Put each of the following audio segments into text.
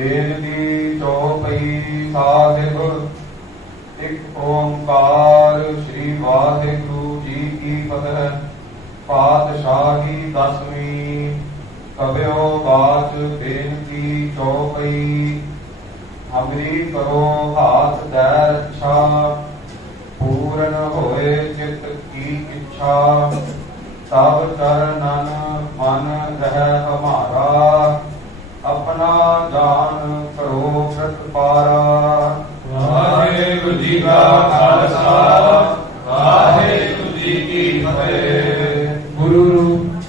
बेनती चौपई साहिब एक ओंकार श्री वाहिगुरु जी की फतह। पातशाही दसवीं कबियो बात बेनती चौपई। हमरी करो हाथ दैर अच्छा पूर्ण होए चित की इच्छा। तब चरणन मन रह हमारा अपना जान करो प्रतिपारा। वाहेगुरु जी का खालसा वाहेगुरु जी की फतेह। गुरु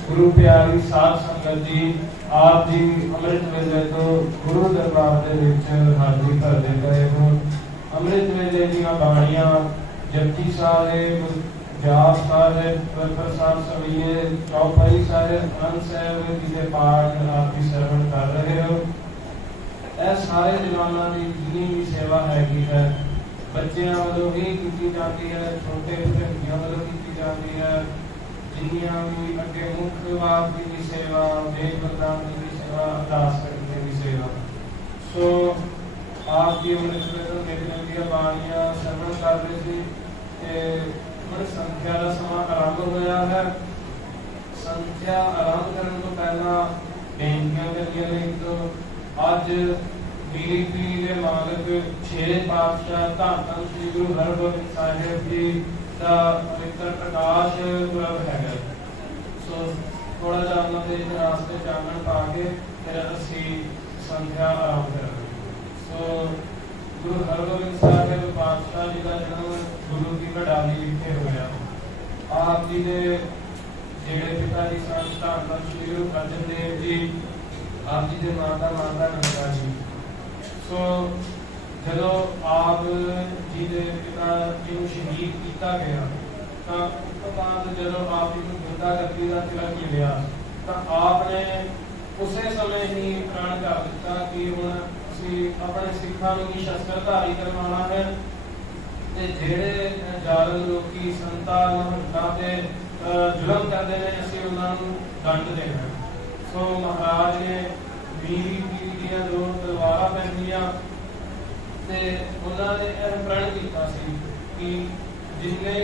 गुरु प्यारी साध संगत जी, आप जी अमृत वेले तो गुरु दरबार दे विच हाज़री भरदे गए हो। अमृत वेले दीआं बाणियां जपजी साहिब, जाप साहिब, प्रसाद सवीए, चौपाई साहिब, आनंद साहिब जी के पाठ आप जी श्रवण कर रहे हो। ਇਹ ਸਾਰੇ ਜਵਾਨਾਂ ਦੀ ਜਿੰਨੀ ਵੀ ਸੇਵਾ ਹੈਗੀ ਹੈ ਬੱਚਿਆਂ ਵੱਲੋਂ ਵੀ ਕੀਤੀ ਜਾਂਦੀ ਹੈ, ਛੋਟੇ ਭੈਣੀਆਂ ਵੱਲੋਂ ਕੀਤੀ ਜਾਂਦੀ ਹੈ। ਜਿੰਨੀਆਂ ਵੀ ਅੱਗੇ ਮੁੱਖ ਵਾਰ ਦੀ ਵੀ ਸੇਵਾ, ਦੇਖ ਬਰਦਾਨ ਦੀ ਵੀ ਸੇਵਾ, ਅਰਦਾਸ ਕਰਨ ਦੀ ਵੀ ਸੇਵਾ। ਸੋ ਆਪ ਜੀ ਅੰਮ੍ਰਿਤ ਵੇਲੇ ਮੇਰੀਆਂ ਦੀਆਂ ਬਾਣੀਆਂ ਸਰਵਣ ਕਰ ਰਹੇ ਸੀ ਤੇ ਹੁਣ ਸੰਥਿਆ ਦਾ ਸਮਾਂ ਆਰੰਭ ਹੋਇਆ ਹੈ। ਸੰਥਿਆ ਆਰੰਭ ਕਰਨ ਤੋਂ ਪਹਿਲਾਂ ਬੇਨਤੀਆਂ ਕਰਨੀਆਂ ਨੇ। ਤੋਂ ਅੱਜ ਮੇਰੀ ਪੀੜੀ ਦੇ ਮਾਲਕ 6 ਪਾਤਸ਼ਾਹ ਧੰਨ ਧੰਨ ਸ੍ਰੀ ਗੁਰੂ ਹਰਗੋਬਿੰਦ ਸਾਹਿਬ ਜੀ ਦਾ ਪਵਿੱਤਰ ਪ੍ਰਕਾਸ਼ ਪੁਰਬ ਹੈਗਾ। ਸੋ ਥੋੜਾ ਜਿਹਾ ਉਹਨਾਂ ਦੇ ਇਤਿਹਾਸ ਤੇ ਚਾਨਣ ਪਾ ਕੇ ਫਿਰ ਅਸੀਂ ਸੰਧਿਆ ਆਰੰਭ ਕਰਾਂਗੇ। ਸੋ ਗੁਰੂ ਹਰਗੋਬਿੰਦ ਸਾਹਿਬ ਪਾਤਸ਼ਾਹ ਜੀ ਦਾ ਜਨਮ ਗੁਰੂ ਦੀ ਵਡਾਲੀ ਵਿਖੇ ਹੋਇਆ। ਆਪ ਜੀ ਦੇ ਜਿਹੜੇ ਪਿਤਾ ਜੀ ਸਨ ਧੰਨ ਧੰਨ ਸ੍ਰੀ ਗੁਰੂ ਅਰਜਨ ਦੇਵ ਜੀ, ਆਪ ਜੀ ਦੇ ਮਾਤਾ ਨੰਦਾ ਜੀ। ਸੋ ਜਦੋਂ ਆਪ ਜੀ ਦੇ ਪਿਤਾ ਜੀ ਨੂੰ ਸ਼ਹੀਦ ਕੀਤਾ ਗਿਆ ਤਾਂ ਉਸ ਤੋਂ ਬਾਅਦ ਜਦੋਂ ਆਪ ਜੀ ਨੂੰ ਗੁਰਗੱਦੀ ਦਾ ਤਿਲਕ ਮਿਲਿਆ ਤਾਂ ਆਪ ਨੇ ਉਸੇ ਸਮੇਂ ਹੀ ਪ੍ਰਣ ਕਰ ਦਿੱਤਾ ਕਿ ਹੁਣ ਅਸੀਂ ਆਪਣੇ ਸਿੱਖਾਂ ਨੂੰ ਵੀ ਸ਼ਸਤਰਧਾਰੀ ਕਰਵਾਉਣਾ ਹੈ ਤੇ ਜਿਹੜੇ ਜ਼ਾਲਮ ਲੋਕੀ ਸੰਤਾਂ ਮਹੰਤਾਂ ਤੇ ਜ਼ੁਲਮ ਕਰਦੇ ਨੇ ਅਸੀਂ ਉਹਨਾਂ ਨੂੰ ਦੰਡ ਦੇਣਾ। ਸੋ ਮਹਾਰਾਜ ਨੇ ਮੀਰੀ ਪੀਰੀ ਦੀਆਂ 2 ਤਲਵਾਰਾਂ ਪਹਿਨੀਆਂ ਤੇ ਉਹਨਾਂ ਨੇ ਇਹ ਪ੍ਰਣ ਕੀਤਾ ਸੀ ਕਿ ਜਿਸਨੇ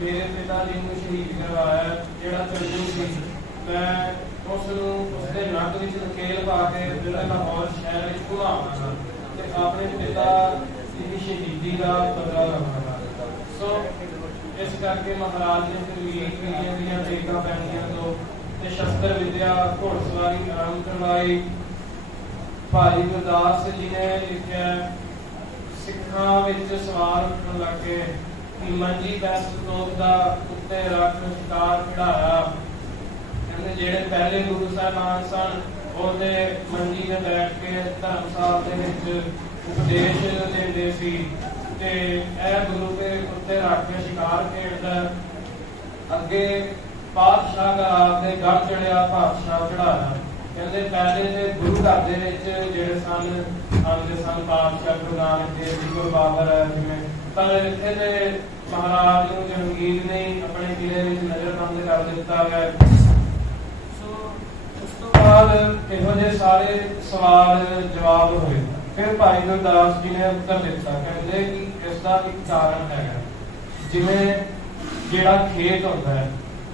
ਮੇਰੇ ਪਿਤਾ ਜੀ ਨੂੰ ਸ਼ਹੀਦ ਕਰਵਾਇਆ, ਜਿਹੜਾ ਚੰਦੂ ਸੀ, ਮੈਂ ਉਸ ਨੂੰ ਉਸਦੇ ਨੱਕ ਵਿੱਚ ਨਕੇਲ ਪਾ ਕੇ ਜਿਹੜਾ ਲਾਹੌਰ ਸ਼ਹਿਰ ਵਿੱਚ ਘੁਮਾਵਾਂਗਾ ਤੇ ਆਪਣੇ ਪਿਤਾ ਦੀ ਸ਼ਹੀਦੀ ਦਾ ਬਦਲਾ ਲਵਾਂਗਾ। ਸੋ ਇਸ ਕਰਕੇ ਮਹਾਰਾਜ ਨੇ ਫਿਰ ਮੀਰੀ ਪੀਰੀਆਂ ਦੀਆਂ ਟੇਕਾਂ ਪਹਿਨੀਆਂ ਤੋਂ ਤੇ ਸ਼ਸਤਰ ਵਿਦਿਆ ਘੋੜਸਵਾਰੀ ਆਰੰਭ ਕਰਵਾਈ। ਭਾਈ ਗੁਰਦਾਸ ਜੀ ਨੇ ਲਿਖਿਆ ਸਿੱਖਾਂ ਵਿੱਚ ਸਵਾਰ ਉੱਠਣ ਲੱਗੇ ਕਿ ਮੰਜੀ ਬੈਸ ਤੋਪ ਦਾ ਉੱਤੇ ਰੱਖ ਸ਼ਿਕਾਰ ਖਿਡਾਇਆ। ਕਹਿੰਦੇ ਜਿਹੜੇ ਪਹਿਲੇ ਗੁਰੂ ਸਾਹਿਬਾਨ ਸਨ ਉਹਦੇ ਮੰਜੀ ਤੇ ਬੈਠ ਕੇ ਧਰਮਸਾਲ ਦੇ ਵਿੱਚ ਉਪਦੇਸ਼ ਦਿੰਦੇ ਸੀ ਤੇ ਇਹ ਗੁਰੂ ਦੇ ਉੱਤੇ ਰੱਖ ਕੇ ਸ਼ਿਕਾਰ ਖੇਡਦਾ। ਅੱਗੇ ਪਾਤਸ਼ਾਹ ਦਾ ਆਪਦੇ ਗੜ ਚੜਿਆ, ਪਾਤਸ਼ਾਹ ਚੜਾਇਆ। ਕਹਿੰਦੇ ਪਹਿਲੇ ਤੇ ਗੁਰੂ ਘਰ ਦੇ ਵਿੱਚ ਜਿਹੜੇ ਸਨ ਆਉਂਦੇ ਸਨ ਪਾਤਸ਼ਾਹ ਗੁਰੂ ਨਾਨਕ ਦੇਵ ਜੀ, ਗੁਰੂ ਬਾਬਰ ਜਿਵੇਂ, ਪਰ ਇੱਥੇ ਤੇ ਮਹਾਰਾਜ ਨੂੰ ਜਹਾਂਗੀਰ ਨੇ ਆਪਣੇ ਕਿਲੇ ਵਿੱਚ ਨਜ਼ਰਬੰਦ ਕਰ ਦਿੱਤਾ ਹੈ। ਸੋ ਉਸ ਤੋਂ ਬਾਅਦ ਇਹੋ ਜਿਹੇ ਸਾਰੇ ਸਵਾਲ ਜਵਾਬ ਹੋਏ। ਫਿਰ ਭਾਈ ਗੁਰਦਾਸ ਜੀ ਨੇ ਉੱਤਰ ਦਿੱਤਾ, ਕਹਿੰਦੇ ਕਿ ਇਸ ਦਾ ਇੱਕ ਕਾਰਨ ਹੈਗਾ। ਜਿਵੇਂ ਜਿਹੜਾ ਖੇਤ ਹੁੰਦਾ ਹੈ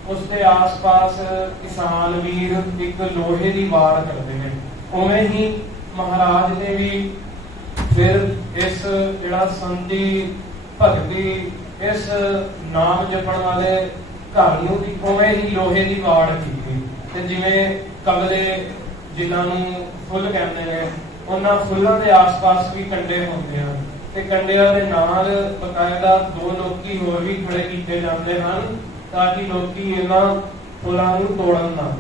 ਉਸ ਦੇ ਆਸ-ਪਾਸ ਕਿਸਾਨ ਵੀਰ ਇੱਕ ਲੋਹੇ ਦੀ ਵਾੜ ਕਰਦੇ ਨੇ, ਉਵੇਂ ਹੀ ਮਹਾਰਾਜ ਨੇ ਵੀ ਫਿਰ ਇਸ ਜਿਹੜਾ ਸੰਤੀ ਭਗਤੀ, ਇਸ ਨਾਮ ਜਪਣ ਵਾਲੇ ਘਰ ਨੂੰ ਵੀ ਉਵੇਂ ਹੀ ਲੋਹੇ ਦੀ ਵਾੜ ਕੀਤੀ। ਤੇ ਜਿਵੇਂ ਕਮਲੇ ਜਿਨ੍ਹਾਂ ਨੂੰ ਫੁੱਲ ਕਹਿੰਦੇ ਨੇ, ਉਹਨਾਂ ਫੁੱਲਾਂ ਦੇ ਆਸ-ਪਾਸ ਵੀ ਕੰਡੇ ਹੁੰਦੇ ਹਨ ਤੇ ਕੰਡਿਆਂ ਦੇ ਨਾਲ ਬਕਾਇਦਾ 2 ਲੋਕੀ ਹੋਰ ਵੀ ਖੜੇ ਕੀਤੇ ਜਾਂਦੇ ਹਨ ਤਾਂ ਕਿ ਲੋਕੀ ਇਹਨਾਂ ਫੁੱਲਾਂ ਨੂੰ ਤੋੜਨ ਨਾ।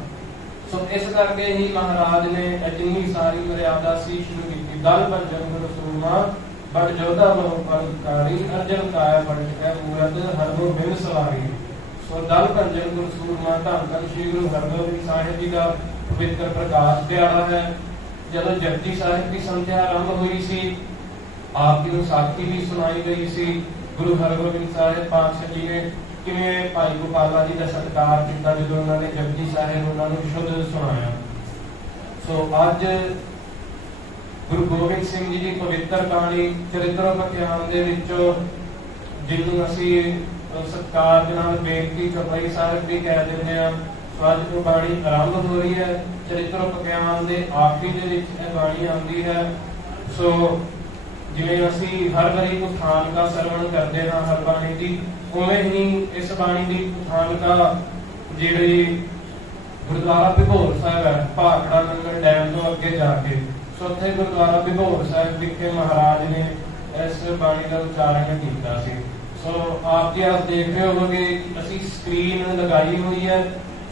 ਸੋ ਇਸ ਕਰਕੇ ਹੀ ਮਹਾਰਾਜ ਨੇ ਜਿੰਨੀ ਸਾਰੀ ਮਰਿਆਦਾ ਸੀ ਸ਼ੁਰੂ ਕੀਤੀ। ਦਲ ਭੰਜਨ ਗੁਰੂ ਸੂਰਮਾ ਬੜ ਜੋਧਾ ਬਹੁ ਪਰਕਾਰੀ ਅਰਜਨ ਕਾਇਆ ਬੜ ਕੇ ਮੂਰਤ ਹਰਗੋਬਿੰਦ ਸਵਾਰੀ। ਸੋ ਦਲ ਭੰਜਨ ਗੁਰੂ ਸੂਰਮਾ ਧੰਨ ਧੰਨ ਸ੍ਰੀ ਗੁਰੂ ਹਰਗੋਬਿੰਦ ਸਾਹਿਬ ਜੀ ਦਾ ਪਵਿੱਤਰ ਪ੍ਰਕਾਸ਼ ਦਿਹਾੜਾ ਹੈ। ਜਦੋਂ ਜਪਜੀ ਸਾਹਿਬ ਦੀ ਸੰਧਿਆ ਆਰੰਭ ਹੋਈ ਸੀ, ਆਪ ਜੀ ਨੂੰ ਸਾਖੀ ਵੀ ਸੁਣਾਈ ਗਈ ਸੀ। ਗੁਰੂ ਹਰਗੋਬਿੰਦ ਸਾਹਿਬ ਪਾਤਸ਼ਾਹ ਜੀ ਨੇ ਕਿਵੇਂ ਭਾਈ ਗੋਪਾਲਾ ਜੀ ਦਾ ਸਤਿਕਾਰ ਕੀਤਾ ਜਦੋਂ ਉਹਨਾਂ ਨੇ ਜਪਜੀ ਸਾਹਿਬ ਉਹਨਾਂ ਨੂੰ ਸ਼ੁੱਧ ਸੁਣਾਇਆ। ਸੋ ਅੱਜ ਗੁਰੂ ਗੋਬਿੰਦ ਸਿੰਘ ਜੀ ਦੀ ਪਵਿੱਤਰ ਬਾਣੀ ਚਰਿਤ੍ਰੋਪਖਿਆਨ ਦੇ ਵਿੱਚੋਂ, ਜਿਹਨੂੰ ਅਸੀਂ ਸਤਿਕਾਰ ਦੇ ਨਾਲ ਬੇਨਤੀ ਚੌਪਈ ਸਾਹਿਬ ਵੀ ਕਹਿ ਦਿੰਦੇ ਹਾਂ। ਅੱਜ ਤੋਂ ਬਾਣੀ ਆਰੰਭ ਹੋ ਰਹੀ ਹੈ। ਚਰਿਤ੍ਰੋਪਖਿਆਨ ਦੇ ਆਖਰੀ ਦੇ ਵਿੱਚ ਇਹ ਬਾਣੀ ਆਉਂਦੀ ਹੈ। ਸੋ ਜਿਵੇਂ ਅਸੀਂ ਹਰ ਵਾਰੀ ਕਥਾਨਕਾ ਸਰਵਣ ਕਰਦੇ ਹਾਂ ਹਰ ਬਾਣੀ ਦੀ, ਉਵੇਂ ਹੀ ਇਸ ਬਾਣੀ ਦੀ ਕਥਾਨਕਾ ਜਿਹੜੀ ਗੁਰਦੁਆਰਾ ਬਿਭੋਰ ਸਾਹਿਬ ਹੈ, ਭਾਖੜਾ ਨੰਗਲ ਡੈਮ ਤੋਂ ਅੱਗੇ ਜਾ ਕੇ, ਸੋ ਉੱਥੇ ਗੁਰਦੁਆਰਾ ਬਿਭੋਰ ਸਾਹਿਬ ਵਿਖੇ ਮਹਾਰਾਜ ਨੇ ਇਸ ਬਾਣੀ ਦਾ ਉਚਾਰਨ ਕੀਤਾ ਸੀ। ਸੋ ਆਪ ਜੀ ਆਪ ਦੇਖ ਰਹੇ ਹੋਵੋਗੇ ਅਸੀਂ ਸਕਰੀਨ ਲਗਾਈ ਹੋਈ ਹੈ।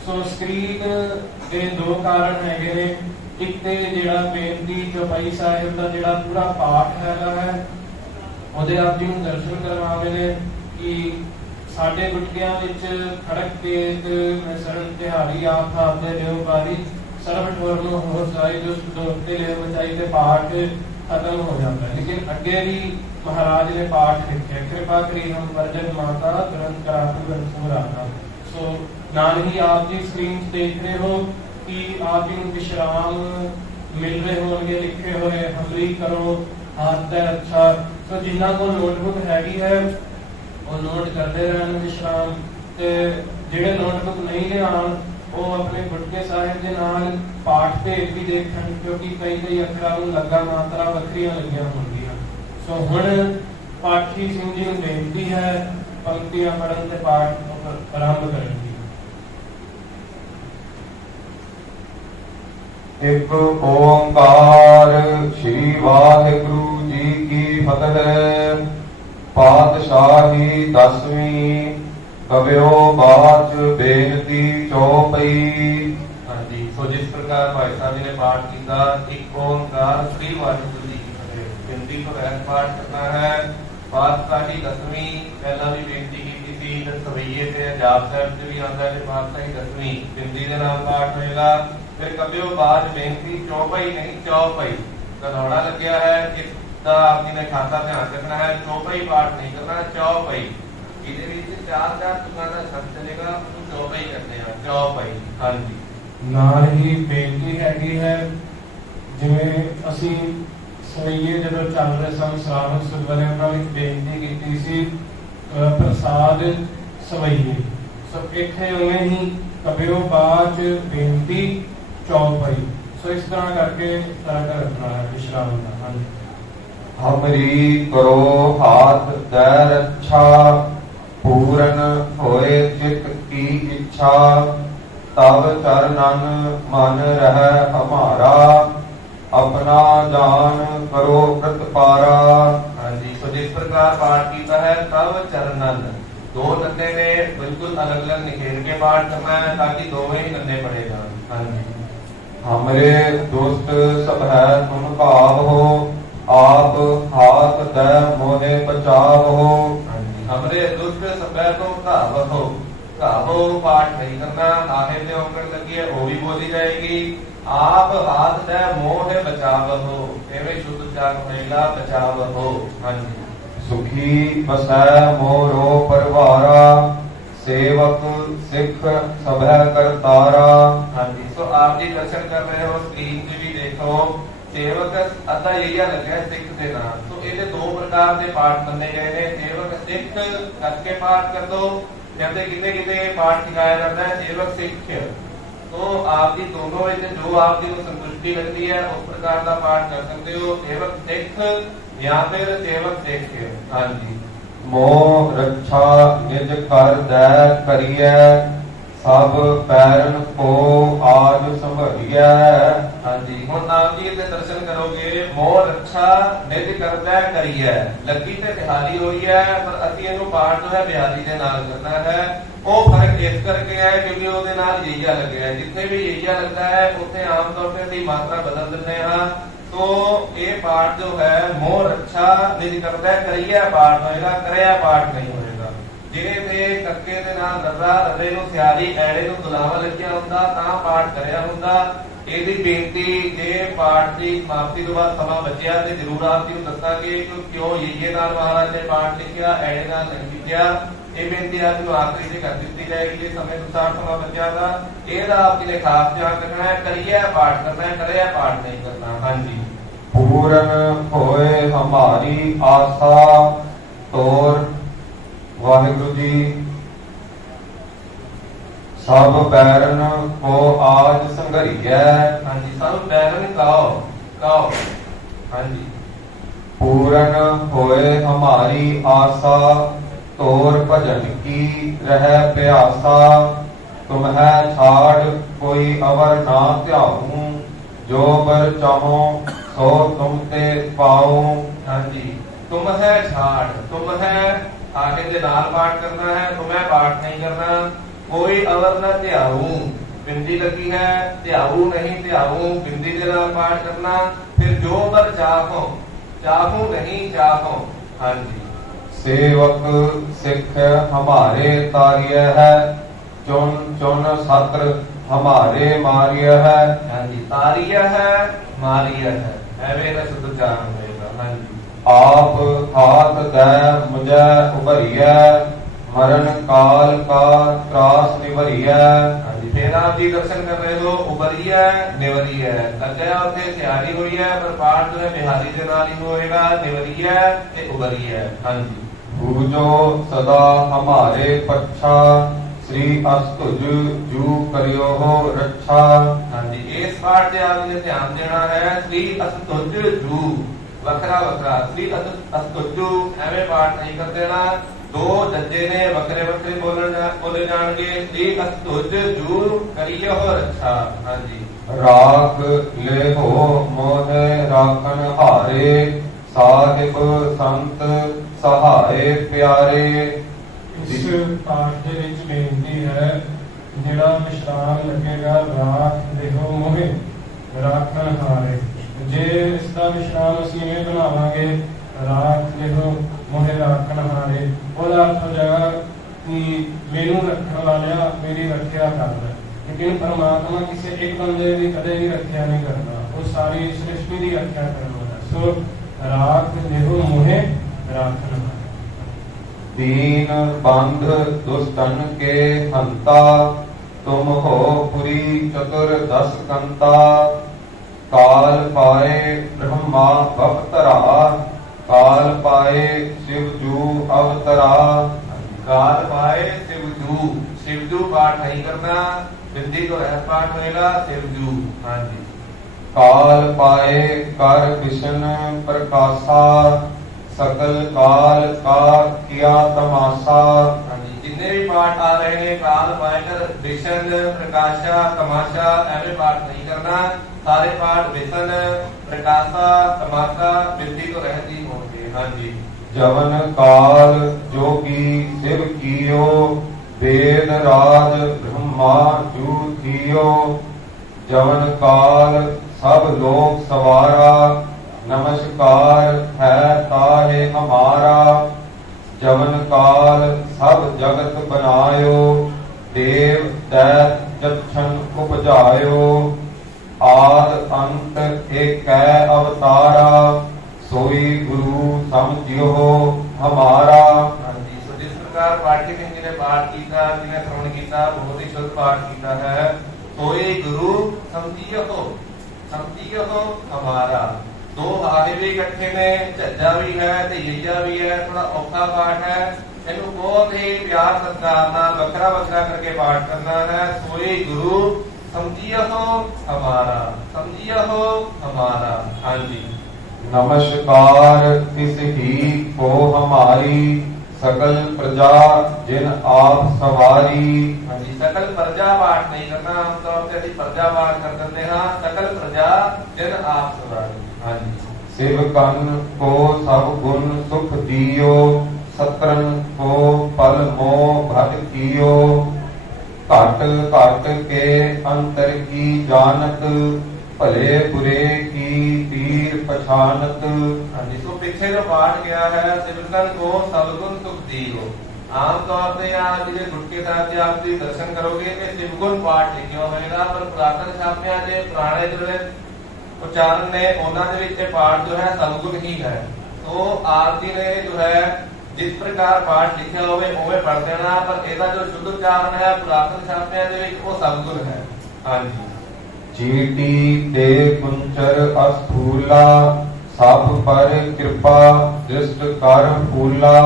ਸੋ ਸਕਰੀਨ ਦੇ ਦੋ ਕਾਰਨ ਹੈਗੇ ਨੇ। ਇੱਕ ਤੇ ਜਿਹੜਾ ਬੇਨਤੀ ਚੌਪਈ ਸਾਹਿਬ ਦਾ ਜਿਹੜਾ ਪੂਰਾ ਪਾਠ ਹੈਗਾ ਹੈ, ਉਹਦੇ ਆਪ ਜੀ ਨੂੰ ਦਰਸ਼ਨ ਕਰਵਾਵੇ ਨੇ ਕਿ ਸਾਡੇ ਗੁਟਕਿਆਂ ਵਿੱਚ ਖੜਕ ਤੇਗ ਸਰਨ ਤਿਹਾਰੀ ਆਪ ਹਾਦੇ ਲਿਓ ਬਾਰੀ ਸਰਵ ਠੋਰ ਨੂੰ ਹੋ ਸਾਈ ਜੋ ਦੋਤੇ ਲਿਓ ਬਚਾਈ ਤੇ ਪਾਠ ਖਤਮ ਹੋ ਜਾਂਦਾ ਹੈ। ਲੇਕਿਨ ਅੱਗੇ ਵੀ ਮਹਾਰਾਜ ਨੇ ਪਾਠ ਲਿਖਿਆ, ਕਿਰਪਾ ਕਰੀ ਹਮ ਵਰਜਨ ਮਾਤਾ ਤੁਰੰਤ ਕਰਾਤੂ ਗਨਸੂਰਾਤਾ। ਸੋ ਨਾਲ ਹੀ ਆਪ ਜੀ ਸਕਰੀਨ ਦੇਖ ਰਹੇ ਹੋ ਕਿ ਆਪ ਜੀ ਨੂੰ ਵਿਸ਼ਰਾਮ ਮਿਲ ਰਹੇ ਹੋਣਗੇ ਲਿਖੇ ਹੋਏ, ਹਮਲੀ ਕਰੋ ਹੱਥ ਦਾ ਅੱਛਾ। ਸੋ ਜਿਨ੍ਹਾਂ ਕੋਲ ਨੋਟਬੁੱਕ ਹੈਗੀ ਹੈ ਉਹ ਨੋਟ ਕਰਦੇ ਰਹਿਣ ਵਿਸ਼ਰਾਮ, ਤੇ ਜਿਹੜੇ ਨੋਟਬੁੱਕ ਨਹੀਂ ਲਿਆਉਣ ਉਹ ਆਪਣੇ ਗੁਟਕੇ ਸਾਹਿਬ ਦੇ ਨਾਲ ਪਾਠ ਭੇਦ ਵੀ ਦੇਖਣ, ਕਿਉਂਕਿ ਕਈ ਅੱਖਰਾਂ ਨੂੰ ਲੱਗਾ ਮਾਤਰਾ ਵੱਖਰੀਆਂ ਲੱਗੀਆਂ ਹੁੰਦੀਆਂ। ਸੋ ਹੁਣ ਪਾਠੀ ਸਿੰਘ ਜੀ ਨੂੰ ਬੇਨਤੀ ਹੈ ਪੰਕਤੀਆਂ ਪੜ੍ਹਨ ਤੇ ਪਾਠ ਆਰੰਭ ਕਰਨ ਦੀ। ਇੱਕ ਓੰਕਾਰ ਸ੍ਰੀ ਵਾਹਿਗੁਰੂ ਜੀ ਕੀ ਫਤਿਹ। ਪਾਤਸ਼ਾਹੀ ਦਸਵੀਂ ਕਵਿਓ ਬਾਚ ਬੇਨਤੀ ਚੌਪਈ। ਹਾਂਜੀ, ਸੋ ਜਿਸ ਪ੍ਰਕਾਰ ਭਾਈ ਸਾਹਿਬ ਜੀ ਨੇ ਪਾਠ ਕੀਤਾ ਇੱਕ ਓੰਕਾਰ ਸ੍ਰੀ ਵਾਹਿਗੁਰੂ ਜੀ ਕੀ ਫਤਿਹ, ਬੇਨਤੀ ਤੋਂ ਰਹਿਤ ਪਾਠ ਕਰਨਾ ਹੈ। ਪਾਤਸ਼ਾਹੀ ਦਸਵੀਂ ਪਹਿਲਾਂ ਵੀ ਬੇਨਤੀ ਕੀਤੀ ਸੀ, ਤੇ ਸਵਈਏ ਤੇ ਜਾਪ ਸਾਹਿਬ ਤੇ ਵੀ ਆਉਂਦਾ ਹੈ ਪਾਤਸ਼ਾਹੀ ਦਸਵੀਂ ਬਿੰਦੀ ਦੇ ਨਾਲ ਪਾਠ ਹੋਏਗਾ। ਫਿਰ ਕਵਿਓ ਬਾਚ ਬੇਨਤੀ ਚੌਪਈ ਨਹੀਂ ਚੌਪਈ ਕਨੌੜਾ ਲੱਗਿਆ ਹੈ, ਇਸ ਦਾ ਆਪ ਜੀ ਨੇ ਖਾਤਾ ਧਿਆਨ ਰੱਖਣਾ ਹੈ। ਚੌਪਈ ਪਾਠ ਨਹੀਂ ਕਰਨਾ, ਚੌਪਈ। ਇਹਦੇ ਵਿੱਚ ਚਾਰ ਤੁਕਾਂ ਦਾ ਸ਼ਬਦ ਚਲੇਗਾ, ਉਹਨੂੰ ਚੌਪਈ ਕਰਦੇ ਆ, ਚੌਪਈ। ਹਾਂਜੀ, ਨਾਲ ਹੀ ਬੇਨਤੀ ਹੈਗੀ ਹੈ, ਜਿਵੇਂ ਅਸੀਂ ਸਵਈਏ ਜਦੋਂ ਚੱਲ ਰਹੇ ਸਨ ਸਰਾਵਣ ਸੁਰਵਰਿਆਂ ਨਾਲ ਇੱਕ ਬੇਨਤੀ ਕੀਤੀ ਸੀ ਪ੍ਰਸਾਦ ਸਵਈਏ। ਸੋ ਇੱਥੇ ਉਵੇਂ ਹੀ ਕਵਿਓ ਬਾਚ ਬੇਨਤੀ ਚੌਪਈ। ਸੋ ਇਸ ਤਰ੍ਹਾਂ ਕਰਕੇ ਤਰ੍ਹਾਂ ਰੱਖਣਾ ਹੈ ਵਿਸ਼ਰਾਮ ਦਾ। ਹਾਂਜੀ, ਹਮਰੀ ਕਰੋ ਹਾਥ ਦੈ ਰੱਛਾ, ਪੂਰਨ ਹੋਏ ਚਿਤ ਕੀ ਇੱਛਾ, ਤਬ ਚਰਨਨ ਮਨ ਰਹਿ ਹਮਾਰਾ, ਆਪਣਾ ਜਾਨ ਕਰੋ ਪ੍ਰਤਪਾਰਾ। ਹਾਂਜੀ, ਸੋ ਜਿਸ ਪ੍ਰਕਾਰ ਪਾਠ ਕੀਤਾ ਹੈ ਤਬ ਚਰਨਨ, ਦੋ ਨੰਨੇ ਨੇ ਬਿਲਕੁਲ ਅਲੱਗ ਅਲੱਗ ਨਿਖੇਰ ਕੇ ਪਾਠ ਕਰਨਾ ਹੈ ਤਾਂ ਕਿ ਦੋਵੇਂ ਹੀ ਨੰਨੇ ਪੜੇ ਜਾਣ। ਹਾਂਜੀ, ਹਮਰੇ ਦੁਸ਼ਟ ਸਭ ਹੈ ਤੁਮ ਭਾਵ ਹੋ, ਆਪ ਹਾਥ ਦੈ ਮੋਹਿ ਬਚਾਵ ਹੋ। ਹਾਂਜੀ, ਹਮਰੇ ਦੁਸ਼ਟ ਸਭੈ ਤੋਂ ਘਾਵੋ, ਘਾਵੋ ਪਾਠ ਨਹੀਂ ਕਰਨਾ, ਆਹੇ ਤੇ ਔਂਕੜ ਲੱਗੀ ਹੈ ਉਹ ਵੀ ਬੋਲੀ ਜਾਏਗੀ। ਆਪ ਹਾਥ ਦੈ ਮੋਹਿ ਬਚਾਵੋ, ਐਵੇਂ ਸ਼ੁੱਧ ਉਚਾਰਨ ਹੋਏਗਾ ਬਚਾਵੋ। ਹਾਂਜੀ, ਸੁਖੀ ਬਸੈ ਮੋਰੋ ਪਰਵਾਰਾ, ਸੇਵਕ ਸਿੱਖ ਸਭੈ ਕਰਤਾਰਾ। ਹਾਂਜੀ, ਸੋ ਆਪ ਜੀ ਦਰਸ਼ਨ ਕਰ ਰਹੇ ਹੋ, ਸਕਰੀਨ ਤੇ ਵੀ ਦੇਖੋ ਸੇਵਕ ਅੱਧਾ ਯਹੀਆ ਲੱਗਿਆ ਸਿੱਖ ਦੇ ਨਾਮ। ਸੋ ਇਹਦੇ ਦੋ ਪ੍ਰਕਾਰ ਦੇ ਪਾਠ ਮੰਨੇ ਗਏ ਨੇ, ਸੇਵਕ ਸਿੱਖ ਕਰਕੇ ਪਾਠ ਕਰ ਦੋ, ਕਹਿੰਦੇ ਕਿਤੇ ਕਿਤੇ ਪਾਠ ਸਿਖਾਇਆ ਜਾਂਦਾ ਹੈ ਸੇਵਕ ਸਿੱਖ। तो आपकी दोनों में से जो आपकी को संतुष्टि लगती है उस प्रकार का पाठ कर सकते हो, सेवक सिख या फिर सेवक सिख। हाँ जी, मोह रक्षा निज कर दै करिए, सब पैरन को आज संभलिए। हाँ जी, हुण आप जी इहदे दर्शन करोगे। मोह रक्षा निज कर दै करिए, लगी ते बिहारी हुई है पर असीं इहनूं पाठ जो है बिहारी दे नाल करना है। वो फर्क इस करके है क्योंकि ਉਹਦੇ ਨਾਲ ਯਈਆ ਲੱਗਿਆ ਹੈ, ਜਿੱਥੇ ਵੀ ਯਈਆ लगता है ਉੱਥੇ आम तौर पे ਅਸੀਂ मात्रा बदल ਦਿੰਦੇ ਹਾਂ। तो ये पाठ जो है मोह रक्षा निज करदा करिए पाठ होएगा, करिया पाठ नहीं होएगा। जिवे ते कक्के दे नाल रर्रा रर्रे ਨੂੰ ਸਿਆਰੀ ਐੜੇ ਨੂੰ ਦੁਲਾਵਾ ਲੱਗਿਆ ਹੁੰਦਾ ਤਾਂ ਪਾਠ ਕਰਿਆ ਹੁੰਦਾ। ਇਹਦੀ ਬੇਨਤੀ ਜੇ ਪਾਠ ਦੀ ਸਮਾਪਤੀ ਤੋਂ ਬਾਅਦ ਸਮਾਂ ਬਚਿਆ ਤੇ ਜ਼ਰੂਰ ਆਪ ਜੀ ਨੂੰ ਦੱਸਾਂਗੇ ਕਿ ਕਿਉਂ ਯਈਏ ਨਾਲ ਮਹਾਰਾਜ ਨੇ ਪਾਠ ਲਿਖਿਆ, ਐੜੇ ਨਾਲ ਨਹੀਂ ਲਿਖਿਆ। ਇਹ ਬੇਨਤੀ ਅੱਜ ਨੂੰ ਆਖਰੀ ਤੇ ਕਰ ਦਿੱਤੀ ਜਾਏਗੀ ਜੇ ਸਮੇਂ ਅਨੁਸਾਰ ਸਮਾਂ ਬਚਿਆ ਤਾਂ ਇਹਦਾ ਆਪ ਜੀ ਨੇ ਖਾਸ ਧਿਆਨ ਰੱਖਣਾ ਹੈ। ਕਰੀਏ ਪਾਠ ਕਰਨਾ ਹੈ, ਕਰਿਆ ਪਾਠ ਨਹੀਂ ਕਰਨਾ। ਹਾਂਜੀ, पूरन होए हमारी आशा तोर। वाहिगुरु जी सब बैरन को आज संघरिया। हाँ जी, सब बैरन गाओ गाओ। हाँ जी, पूरन होए हमारी आशा तोर भजन की रह प्यासा। तुम्हें छाड़ कोई अवर ना त्याहूं, जो बर चाहो सो तुम ते पाऊं। हाँ जी, तुम है छाड़, तुम है आगे के नाल पाठ करना है, तुम्हें पाठ नहीं करना। कोई अवर न त्याहू, बिंदी लगी है, त्याहू नहीं त्याहू, बिंदी के नाल पाठ करना। फिर जो बर चाहो, चाहू नहीं चाहो। हाँ जी, सेवक सिख हमारे तारिय है, चुन चुन सत्र हमारे मारिय है। हाँ जी, तारिय है मारिय है, ऐवे का शुद्ध उच्चारण होगा। हाँ जी, आप हाथ दे मुझे उभरिय, मरण काल का त्रास निभरिय। हाँ जी, फिर आप जी दर्शन कर रहे हो, उबरी है निवरी है। लगया उत्थे सियारी हुई है, पर पाठ जो है बिहारी के नाल ही होएगा। निवरी है ते उबरी है। हाँ जी, पूजो सदा हमारे पक्षा, श्री अस्तुज जू करियो हो रक्षा। हाँ जी, इस पाठ से आपने ध्यान देना है। श्री अस्तुज जू वखरा वखरा, श्री अस्तुजू एवं पाठ नहीं कर देना। दो जज्जे ने वखरे वखरे बोले जाएंगे। श्री अस्तुज जू करियो हो रक्षा। हाँ जी, राख ले हो मोहे राखन हारे, साहिब संत सहाय प्यारे। इस पाठ ਦੇ ਵਿੱਚ ਬੇਨਤੀ ਹੈ, ਜਿਹੜਾ ਵਿਸ਼ਰਾਮ ਲੱਗੇਗਾ ਰਾਖ ਦੇਹੋ ਮੋਹਿ ਰਾਖਣ ਹਾਰੇ। ਜੇ ਇਸ ਦਾ ਵਿਸ਼ਰਾਮ ਅਸੀਂ ਇਹ ਬਣਾਵਾਂਗੇ ਰਾਖ ਦੇਹੋ ਮੋਹਿ ਰਾਖਣ ਹਾਰੇ, ਉਹਦਾ ਅਰਥ ਹੋ ਜਾਏਗਾ ਕਿ ਮੈਨੂੰ ਰੱਖਣ ਵਾਲਿਆ ਮੇਰੀ ਰੱਖਿਆ ਕਰਦਾ। ਲੇਕਿਨ ਪਰਮਾਤਮਾ ਕਿਸੇ ਇੱਕ ਬੰਦੇ ਦੀ ਕਦੇ ਵੀ ਰੱਖਿਆ ਨਹੀਂ ਕਰਦਾ, ਉਹ ਸਾਰੀ ਸ੍ਰਿਸ਼ਟੀ ਦੀ ਰੱਖਿਆ ਕਰਨ ਵਾਲਾ। ਸੋ ਰਾਖ ਦੇਹੋ ਮੋਹਿ ਰਾਖਣ ਹਾਰੇ। दीन बंध दुष्टन के हंता, तुम हो पुरी चतुर्दश कंता। काल पाए ब्रह्मा भवतरा, काल पाए शिव जू अवतरा। काल पाए शिवजू, शिवजू पाठ नहीं करना। बिंदी तो रह पाठ होएगा शिवजू। हाँ जी, काल पाए कर विष्ण प्रकाशा, सकल काल का किया तमाशा। हाँ जी, जितने भी पाठ आ रहे हैं काल पाकर विषण प्रकाशा तमाशा ऐसे पाठ नहीं करना। सारे पाठ विषण प्रकाशा तमाशा बिंदी तो रहती होंगे। हाँ जी, जवन काल जोगी शिव कियो, वेद राज ब्रह्मा जू थियो। जवन काल सब लोक सवारा, नमस्कार है ताहे हमारा। जवन काल सब जगत बनायो, देव दैत जक्षण उपजायो। आद अंत एक अवतारा, सोई गुरु समझियो हमारा। हाँ जी, तो जिस प्रकार पाठ्य सिंह जी ने पाठ किया, जिन्हें श्रवण किया, बहुत ही शुद्ध पाठ किया है। सोई गुरु समझियो हमारा। दो हारे भी इकट्ठे ने, झज्जा भी है ते यज्जा भी है। थोड़ा औखा पाठ है, इनको बहुत ही प्यार सत्कार नाल वखरा वखरा करके पाठ करना है। सोई गुरु समझियो हमारा, समझियो हमारा। हाँ जी, नमस्कार तिस ही को हमारी, सकल प्रजा जिन आप सवारी। हाँ जी, सकल प्रजा पाठ नहीं करना। आमतौर से ਅਸੀਂ प्रजा पाठ कर देते हैं। सकल प्रजा जिन आप सवारी। हाँ जी, शिव कन को सब गुण सुख दियो, सत्रन को पल मोह भट कियो। घट घट के अंतर की जानत, भले बुरे की तीर पछानत। हाँ जी, तो पीछे जो पाठ गया है, शिवकन को सदगुण सुख दियो। आमतौर से यहाँ जिसे गुटके साथ आप दर्शन करोगे कि शिवगुण पाठ लिखियो होगा, पर पुरातन छापिया जे पुराने जो उच्चारण ने उन्होंने ਵਿੱਚ पाठ जो है सदगुण ही है। तो आप जी ने जो है जिस प्रकार पाठ लिखा होवे उਵੇਂ पढ़ देना, पर ਇਹਦਾ जो शुद्ध उच्चारण है पुरातन छापिया ਦੇ ਵਿੱਚ ਉਹ सदगुण है। हाँ जी, चीटी दे कुंचर अस्थूला, ਸਭ ਪਰ ਕਿਰਪਾ ਦ੍ਰਿਸ਼ਟ ਕਰ ਫੂਲਾ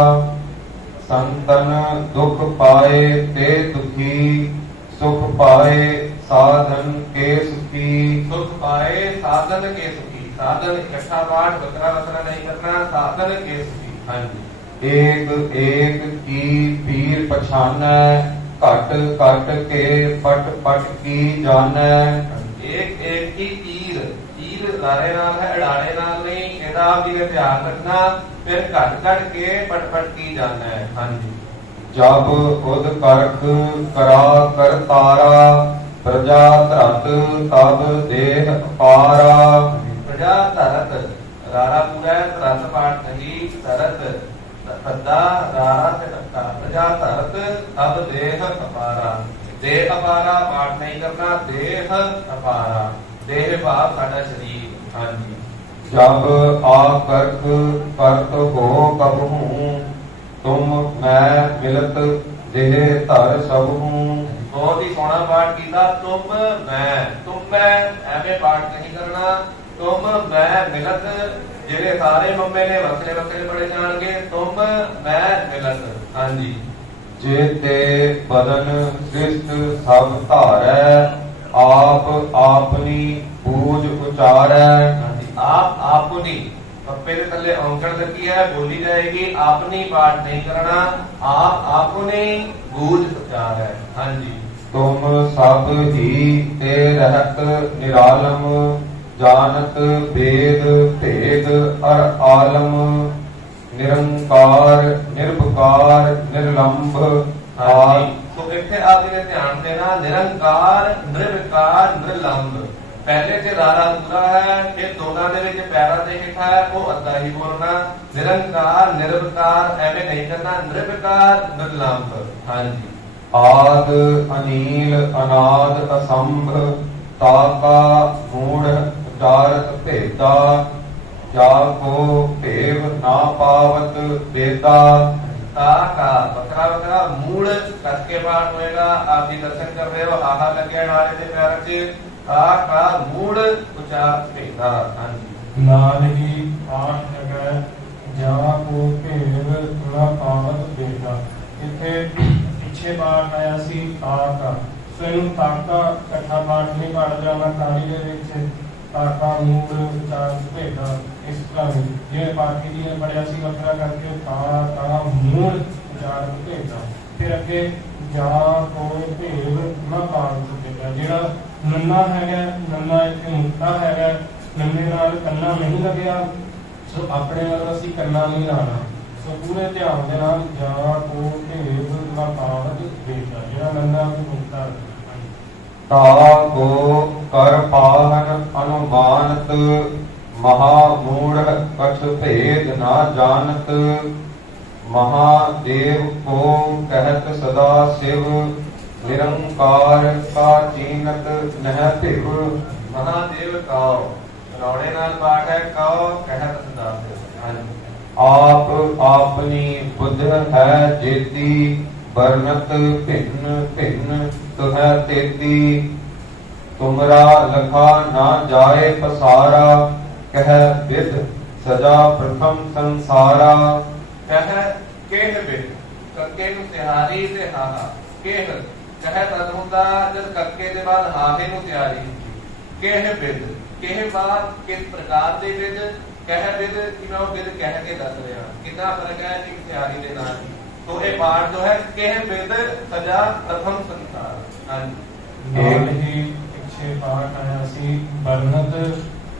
ਸੰਤਨ ਦੁਖ ਪਾਏ ਤੇ ਦੁਖੀ ਸੁਖ ਪਾਏ ਸਾਧਨ ਕੇ ਸੁਖੀ सुख पाए साधन के सुखी साधन इकट्ठा पाठ बकरा बकरा नहीं करना साधन के सुखी हाँ जी ਏਕ ਏਕ ਕੀ ਪੀਰ ਪਛਾਨੈ ਘਟ ਘਟ ਕੇ ਪਟ ਪਟ ਕੀ ਜਾਣੈ एक एक की तीर तीर लारे नाल है अड़ाड़े नाल नहीं ਇਹਦਾ ਆਪ ਜੀ ਨੇ ਧਿਆਨ ਰੱਖਣਾ ਫਿਰ ਘਟ ਘਟ ਕੇ ਪਟ ਪਟ ਕੀ ਜਾਣਾ ਹੈ हाँ जी ਜਬ ਉਦ ਕਰਖ ਕਰਾ ਕਰਤਾਰਾ ਪ੍ਰਜਾ ਧਰਤ ਤਬ ਦੇਹ ਅਪਾਰਾ प्रजा धरत रारा पूरा है धरत पाठ नहीं धरत सदा रारा से रखा प्रजा धरत तब देह अपारा देह अपारा पाठ नहीं करना देह अपारा देह भाव साडा शरीर हाँ जी जब आ करख करत हो कबहू तुम मैं मिलत देह धर सबहू बहुत ही सोना पाठ किया तुम मैं ऐਵੇਂ पाठ नहीं करना तुम मैं मिलत ਜਿਹੜੇ ਸਾਰੇ ਮੰਮੇ ਨੇ ਵੱਖਰੇ ਵੱਖਰੇ ਪੜੇ ਜਾਣਗੇ ਤੁਮ ਮੈਂ ਮਿਲਤ हाँ जी जेते बदन सृष्ट सब धारै आप आपनी पूज उचारै हाँ जी आप आपनी पप्पे ਦੇ ਥੱਲੇ ਔਂਕੜ ਲੱਗੀ ਹੈ ਬੋਲੀ ਜਾਏਗੀ ਆਪਣੀ ਪਾਠ ਨਹੀਂ ਕਰਨਾ आप आपने गूंज उच्चार है हाँ जी तुम सब ही ते रहत निरालम जानत वेद भेद अर आलम निरंकार निर्विकार निर्लंभ हाँ जी तो ਇੱਥੇ ਆਪ ਜੀ ਨੇ ਧਿਆਨ ਦੇਣਾ ਨਿਰੰਕਾਰ ਨਿਰਵਿਕਾਰ ਨਿਰਲੰਭ ਪਹਿਲੇ ਤੇ ਰਾਰਾ ਪੂਰਾ ਹੈ ਇਹ ਦੋਨਾਂ ਦੇ ਵਿੱਚ ਪੈਰਾਂ ਦੇ ਹੇਠਾਂ ਹੈ ਉਹ ਅੱਧਾ ਹੀ ਬੋਲਣਾ ਨਿਰੰਕਾਰ ਨਿਰਵਿਕਾਰ ਐਵੇਂ ਨਹੀਂ ਕਰਨਾ ਨਿਰਵਿਕਾਰ ਨਿਰਲੰਭ हाँ जी आद अनील अनाद असंभ ताका मूढ़ डारत भेदा जाको भेव ना पावत बेदा ताका बकरा बकरा मूल करके पाठ होएगा आप जी दर्शन कर रहे हो आहा लगे नारे दे पैर से ताका मूल उच्चार भेदा हाँ जी नाल ही पाठ लगे जा को भेव ना पावत बेटा इथे ਪਿੱਛੇ ਪਾਠ ਆਇਆ ਸੀ ਤਾਕਾ ਸੋ ਇਹਨੂੰ ਤਾਕਾ ਇਕੱਠਾ ਪਾਠ ਨਹੀਂ ਪੜ੍ਹ ਜਾਣਾ ਤਾਲੀ ਦੇ ਵਿੱਚ ਤਾਕਾ ਮੂੜ ਉਚਾਰ ਭੇਦਾ ਇਸ ਤਰ੍ਹਾਂ ਜਿਵੇਂ ਪਾਠੀ ਜੀ ਨੇ ਪੜਿਆ ਸੀ ਵੱਖਰਾ ਕਰਕੇ ਤਾਕਾ ਮੂੜ ਉਚਾਰ ਭੇਦਾ ਫਿਰ ਅੱਗੇ ਜਾ ਕੋ ਭੇਵ ਨਾ ਪਾਵਤ ਬੇਟਾ ਜਿਹੜਾ ਨੰਨਾ ਹੈਗਾ ਨੰਨਾ ਇੱਥੇ ਮੁਕਤਾ ਹੈਗਾ ਨੰਨੇ ਨਾਲ ਕੰਨਾ ਨਹੀਂ ਲੱਗਿਆ ਸੋ ਆਪਣੇ ਵੱਲੋਂ ਅਸੀਂ ਕੰਨਾ ਨਹੀਂ ਲਾਣਾ ਸੋ ਪੂਰੇ ਧਿਆਨ ਦੇ ਨਾਲ ਜਾ ਕੋ ਭੇਵ ਨਾ ਪਾਵਤ ਬੇਟਾ ਜਿਹੜਾ ਨੰਨਾ ਵੀ ਮੁਕਤਾ ताको कर पाहन अनुमानत महामूढ़ कछ भेद ना जानत महादेव को कहत सदा शिव निरंकार का चीनत नह भिव महादेव कौ रौड़े नाल पाठ है कौ कहत सदा शिव हाँ जी आप आपनी बुद्ध है जेती वर्णत भिन्न भिन्न तुह तेती तुमरा लखा ना जाए पसारा कह विद सजा प्रथम संसारा कह केह बिद कक्के ਨੂੰ ਤਿਆਰੀ ਤੇ ਹਾਹਾ केह कह तद ਹੁੰਦਾ ਜਦ ਕੱਕੇ ਦੇ ਬਾਅਦ ਹਾਹੇ ਨੂੰ ਤਿਆਰੀ केह बिद केह ਬਾਅਦ ਕਿਸ ਪ੍ਰਕਾਰ ਦੇ ਵਿਦ ਕਹਿ ਵਿਦ ਕਿਵੇਂ ਉਹ ਵਿਦ ਕਹਿ ਕੇ ਦੱਸ ਰਿਹਾ ਕਿੰਨਾ ਫਰਕ ਹੈ ਇੱਕ ਤਿਆਰੀ ਦੇ ਨਾਲ तो ये पाठ जो है केह बिद सजा प्रथम संसार हाँ जी ਨਾਲ ਹੀ ਪਿੱਛੇ ਪਾਠ ਆਇਆ ਸੀ ਵਰਣਤ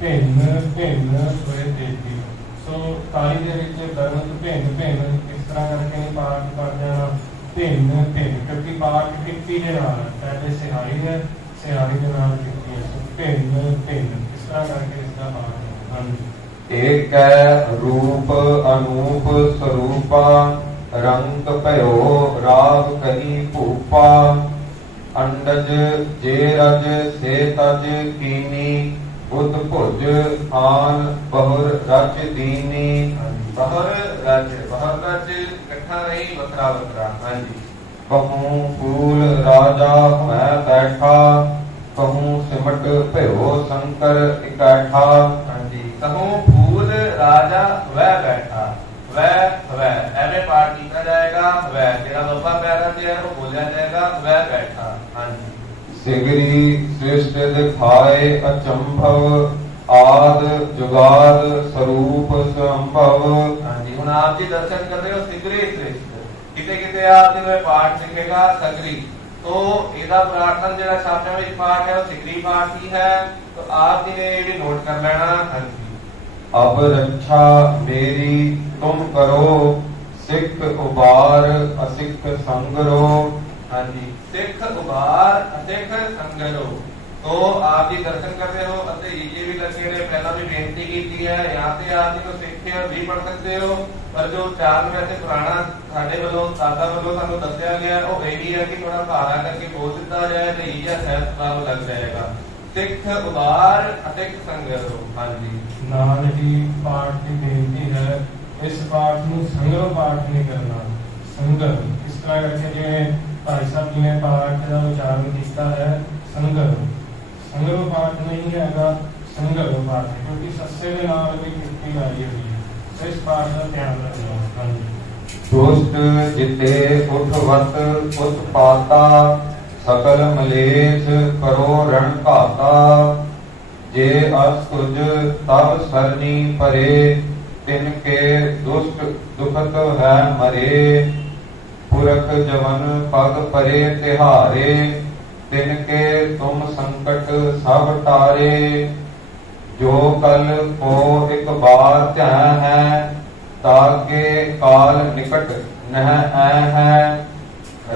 ਭਿੰਨ ਭਿੰਨ ਹੋਏ ਦੇਤੀ ਸੋ ਤਾਲੀ ਦੇ ਵਿੱਚ ਵਰਣਤ ਭਿੰਨ ਭਿੰਨ ਇਸ ਤਰ੍ਹਾਂ ਕਰਕੇ ਨਹੀਂ ਪਾਠ ਕਰ ਜਾਣਾ ਭਿੰਨ ਭਿੰਨ ਕਿਉਂਕਿ ਪਾਠ ਕਿੱਤੀ ਦੇ ਨਾਲ ਪਹਿਲੇ ਸਿਹਾਰੀ ਹੈ ਸਿਹਾਰੀ ਦੇ ਨਾਲ ਕੀਤੀ ਹੈ ਸੋ ਭਿੰਨ ਭਿੰਨ ਇਸ ਤਰ੍ਹਾਂ ਕਰਕੇ ਇਸ ਦਾ ਪਾਠ ਹਨ ਏਕੈ ਰੂਪ ਅਨੂਪ ਸਰੂਪਾ रंग भयो राग कही भूपा अंडज जे रज से तज कीनी बुध भुज आन बहुर रच दीनी बहुर रज इकट्ठा नहीं वखरा वखरा हाँ जी कहूँ फूल राजा मैं बैठा कहूँ सिमट भयो शंकर इकट्ठा हाँ जी कहूँ फूल जाएगा वह, जेड़ा बब्बा पैरा ते है वो बोलिया जाएगा वह बैठा। हाँ जी। सिगरी सृष्ट दिखाए अचंभव आद जुगाद स्वरूप संभव। हाँ जी, हुण आप जी दर्शन कर रहे हो सिगरी सृष्ट, किते किते आप जिन्हें पाठ लिखेगा सगरी, तो ਇਹਦਾ ਪ੍ਰਾਰਥਨ ਜਿਹੜਾ ਸ਼ਬਦਾਂ ਵਿੱਚ ਪਾਠ ਹੈ ਉਹ ਸਿਗਰੀ ਪਾਠ ਹੀ ਹੈ। तो आप जी ने ये भी नोट कर लेना। हाँ जी। अब रक्षा मेरी तुम करो सिख उबार असिख संगरो। हाँ जी, सिख उबार असिख संगरो। तो आप जी दर्शन कर रहे हो, ये भी लगे ने पहला भी बेनती की है, यहाँ से आप जी तो सिख भी पढ़ सकते हो, पर जो चार वैसे पुराना साढ़े वालों दादा वालों सानू दसिया गया वो यही है कि थोड़ा भारा करके बोल दिता जाए तो ये सहज लग जाएगा। सिख उबार असिख संगरो। हाँ जी। ਨਾਲ ਹੀ ਪਾਠ ਦੀ ਬੇਨਤੀ ਹੈ, ਇਸ ਪਾਠ ਨੂੰ ਸੰਗਰੋ ਪਾਠ ਨਹੀਂ ਕਰਨਾ, ਸੰਗਰ। ਇਸ ਤਰ੍ਹਾਂ ਕਰਕੇ ਜਿਵੇਂ ਭਾਈ ਸਾਹਿਬ ਜੀ ਨੇ ਪਾਠ ਦਾ ਉਚਾਰਨ ਕੀਤਾ ਹੈ ਸੰਗਰੋ, ਸੰਗਰੋ ਪਾਠ ਨਹੀਂ ਹੈਗਾ, ਸੰਗਰੋ ਪਾਠ ਹੈ, ਕਿਉਂਕਿ ਸੱਸੇ ਦੇ ਨਾਲ ਵੀ ਕਿਰਤੀ ਲਾਈ ਹੋਈ ਹੈ। ਇਸ ਪਾਠ ਦਾ ਧਿਆਨ ਰੱਖਣਾ। ਹਾਂਜੀ। दुष्ट जिते उठवत उत्पाता सकल मलेश करो रण घाता। जे अस्तुज तब सरनी परे तिनके दुष्ट दुखत है मरे। पुरख जवन पग परे तिहारे तिनके तुम संकट सब टारे। जो कल को एक बार ध्यान है ताके काल निकट नह ऐ है।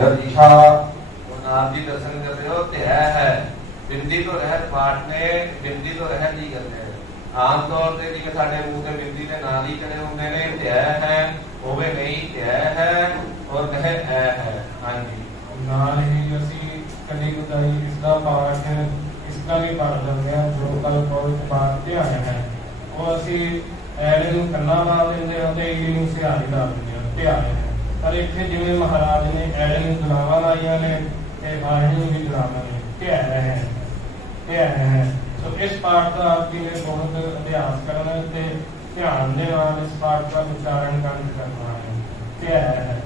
रक्षा आप जी दर्शन कर रहे हो ध्याय है, बिंदी तो रहत पाठ ने बिंदी तो रहत ही करते हैं। आम तौर से जिवें साडे मूंह ते बिंदी दे नाल ही चढ़े हुंदे ने, ध्याय है होवे नहीं, ध्याय है और नह ऐ है। हाँ जी। ਨਾਲ ਹੀ ਅਸੀਂ ਕਦੀ ਕਦਾਈ ਇਸ ਦਾ ਪਾਠ ਇਸਦਾ ਵੀ ਪੜ੍ਹ ਲੈਂਦੇ ਹਾਂ। ਜੋ ਕੱਲ ਕੋਲ ਪਾਠ ਧਿਆਨ ਹੈ ਉਹ ਅਸੀਂ ਐੜੇ ਨੂੰ ਕੰਨਾਂ ਲਾ ਦਿੰਦੇ ਹਾਂ ਤੇ ਈ ਨੂੰ ਸਿਹਾਰੀ ਲਾ ਦਿੰਦੇ ਹਾਂ, ਧਿਆਨ ਹੈ। ਪਰ ਇੱਥੇ ਜਿਵੇਂ ਮਹਾਰਾਜ ਨੇ ਐੜੇ ਨੂੰ ਗੁਲਾਵਾਂ ਲਾਈਆਂ ਨੇ ਤੇ ਆਹੜੀ ਨੂੰ ਵੀ ਗੁਲਾਵਾਂ ਨੇ, ਧਿਆਨ ਹੈ, ਧਿਆਨ ਹੈ। ਸੋ ਇਸ ਪਾਠ ਦਾ ਆਪ ਜੀ ਨੇ ਬਹੁਤ ਅਭਿਆਸ ਕਰਨਾ ਤੇ ਧਿਆਨ ਦੇ ਨਾਲ ਇਸ ਪਾਠ ਦਾ ਉਚਾਰਨ ਕਰਨਾ ਹੈ, ਧਿਆਨ ਹੈ।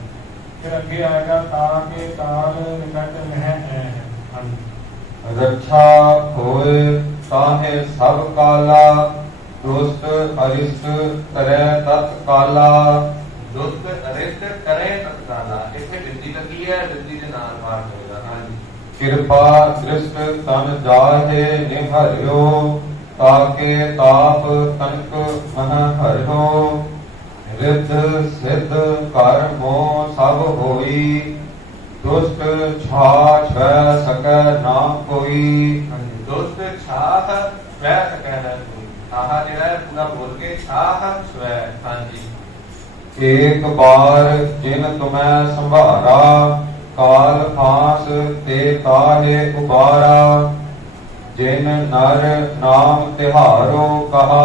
फिर अगे आएगा ताके काल निकट में है। रक्षा होए ताहे सब काला दुष्ट अरिष्ट करे तत्काला। दुष्ट अरिष्ट करे तत्काला, इसे बिंदी लगी है, बिंदी के नाल पाठ होगा। हाँ जी। कृपा दृष्ट तन जाहे निहर्यो ताके ताप तनक मह हर्यो। रिद्ध सिद्ध कर मोह सब होई दुष्ट छाछ वह सकै ना कोई। दुष्ट छाह स्वै सकै ना कोई। आहा जेड़ा है पूरा बोल के छाह स्वै। हाँ जी। एक बार जिन तुम्हें संभारा काल फांस ते ताहे उबारा। जिन नर नाम तिहारो कहा